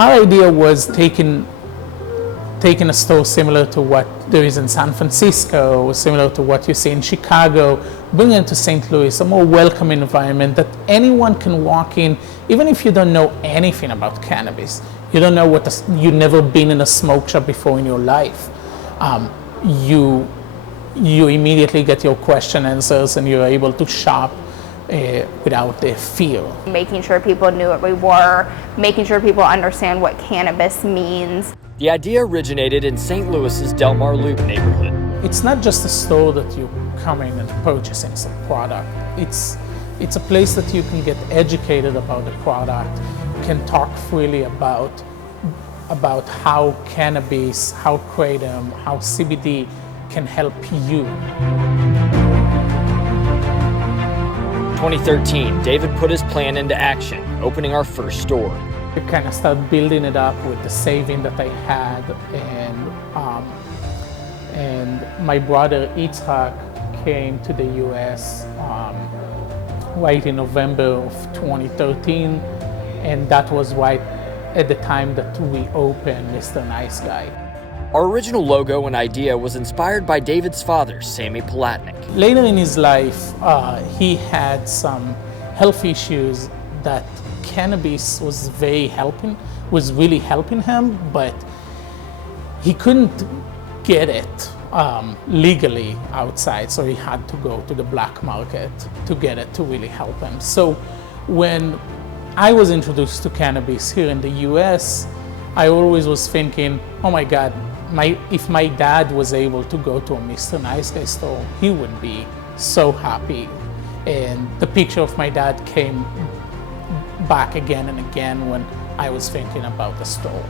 Our idea was taking a store similar to what there is in San Francisco, similar to what you see in Chicago, bring it to St. Louis, a more welcoming environment that anyone can walk in, even if you don't know anything about cannabis. You don't know you've never been in a smoke shop before in your life. You immediately get your question answers and you're able to shop without the fear. Making sure people knew what we were, making sure people understand what cannabis means. The idea originated in St. Louis's Del Mar Loop neighborhood. It's not just a store that you come in and purchasing some product. It's a place that you can get educated about the product, can talk freely about how cannabis, how kratom, how CBD can help you. 2013, David put his plan into action, opening our first store. I kind of started building it up with the saving that I had, and my brother Yitzhak came to the U.S. Right in November of 2013, and that was right at the time that we opened Mr. Nice Guy. Our original logo and idea was inspired by David's father, Sammy Palatnik. Later in his life, he had some health issues that cannabis was really helping him, but he couldn't get it legally outside, so he had to go to the black market to get it to really help him. So when I was introduced to cannabis here in the US, I always was thinking, oh my God, if my dad was able to go to a Mr. Nice Guy store, he would be so happy. And the picture of my dad came back again and again when I was thinking about the store.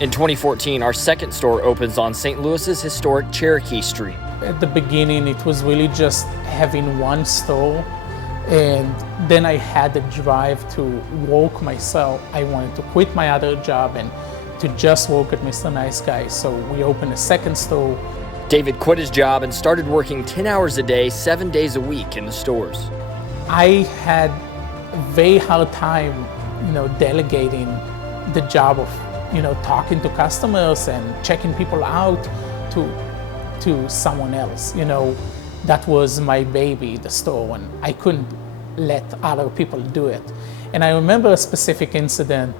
In 2014, our second store opens on St. Louis's historic Cherokee Street. At the beginning, it was really just having one store, and then I had the drive to work myself. I wanted to quit my other job and to just work at Mr. Nice Guy, so we opened a second store. David quit his job and started working 10 hours a day, 7 days a week in the stores. I had a very hard time, delegating the job of, talking to customers and checking people out to someone else. That was my baby, the store, and I couldn't let other people do it. And I remember a specific incident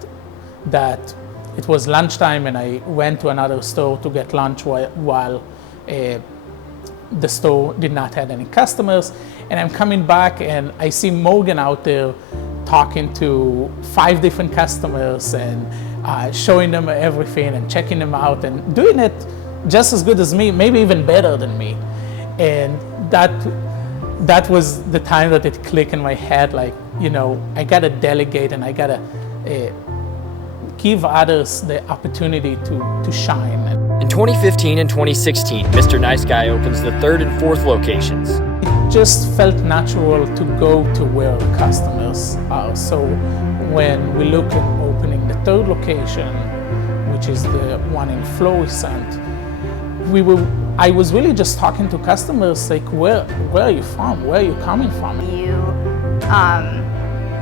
that it was lunchtime and I went to another store to get lunch while the store did not have any customers. And I'm coming back and I see Morgan out there talking to 5 different customers and showing them everything and checking them out and doing it just as good as me, maybe even better than me. And that was the time that it clicked in my head, like, I gotta delegate and I gotta give others the opportunity to shine. In 2015 and 2016, Mr. Nice Guy opens the 3rd and 4th locations. It just felt natural to go to where the customers are. So when we look at opening the 3rd location, which is the one in Florissant, I was really just talking to customers like, where are you from? Where are you coming from? You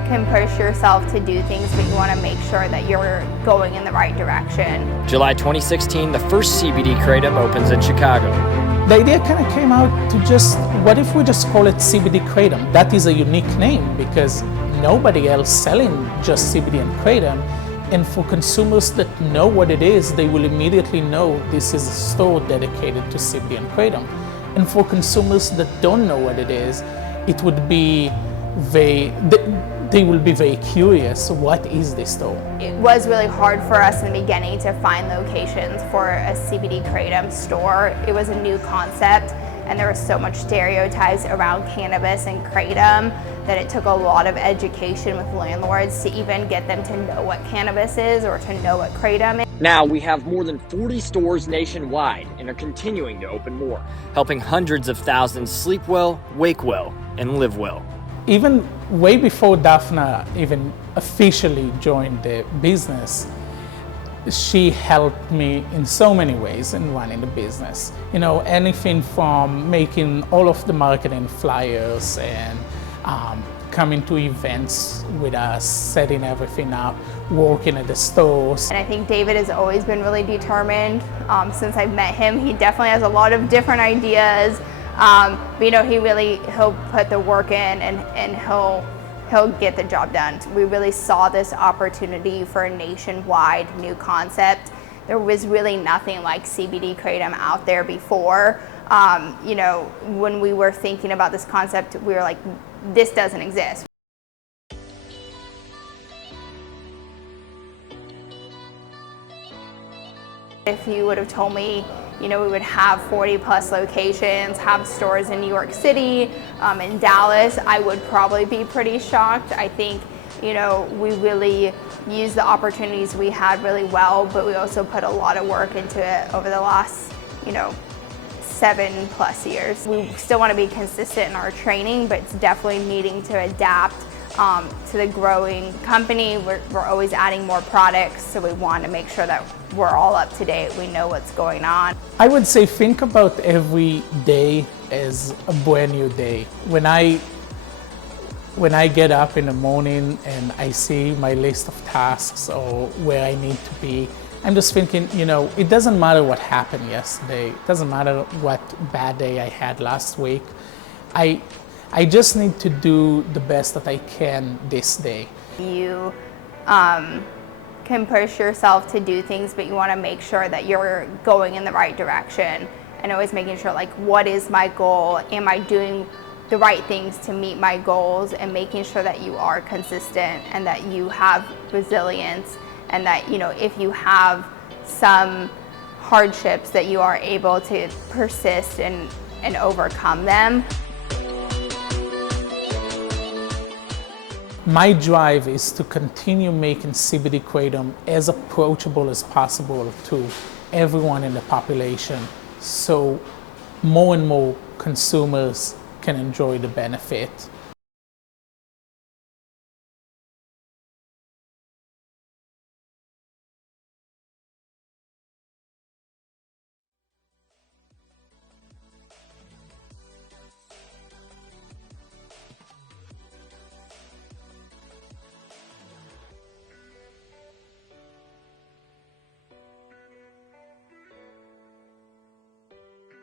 can push yourself to do things, but you want to make sure that you're going in the right direction. July 2016, the first CBD Kratom opens in Chicago. The idea kind of came out to what if we just call it CBD Kratom? That is a unique name because nobody else selling just CBD and Kratom. And for consumers that know what it is, they will immediately know this is a store dedicated to CBD and Kratom. And for consumers that don't know what it is, it would be they will be very curious, what is this store? It was really hard for us in the beginning to find locations for a CBD Kratom store. It was a new concept and there was so much stereotypes around cannabis and Kratom that it took a lot of education with landlords to even get them to know what cannabis is or to know what Kratom is. Now we have more than 40 stores nationwide and are continuing to open more, helping hundreds of thousands sleep well, wake well, and live well. Even way before Daphna even officially joined the business, she helped me in so many ways in running the business. Anything from making all of the marketing flyers and coming to events with us, setting everything up, working at the stores. And I think David has always been really determined. Since I've met him, he definitely has a lot of different ideas. But you know, he'll put the work in, and he'll get the job done. We really saw this opportunity for a nationwide new concept. There was really nothing like CBD Kratom out there before. You know, when we were thinking about this concept, we were like, this doesn't exist. If you would have told me, you know, we would have 40 plus locations, have stores in New York City, in Dallas, I would probably be pretty shocked. I think, you know, we really used the opportunities we had really well, but we also put a lot of work into it over the last, you know, 7+ years. We still want to be consistent in our training, but it's definitely needing to adapt to the growing company. We're always adding more products, so we want to make sure that we're all up to date. We know what's going on. I would say think about every day as a brand new day. When I get up in the morning and I see my list of tasks or where I need to be, I'm just thinking, you know, it doesn't matter what happened yesterday. It doesn't matter what bad day I had last week. I just need to do the best that I can this day. You can push yourself to do things, but you want to make sure that you're going in the right direction, and always making sure, like, what is my goal? Am I doing the right things to meet my goals? And making sure that you are consistent and that you have resilience, and that, you know, if you have some hardships, that you are able to persist and overcome them. My drive is to continue making CBD Kratom as approachable as possible to everyone in the population, so more and more consumers can enjoy the benefit.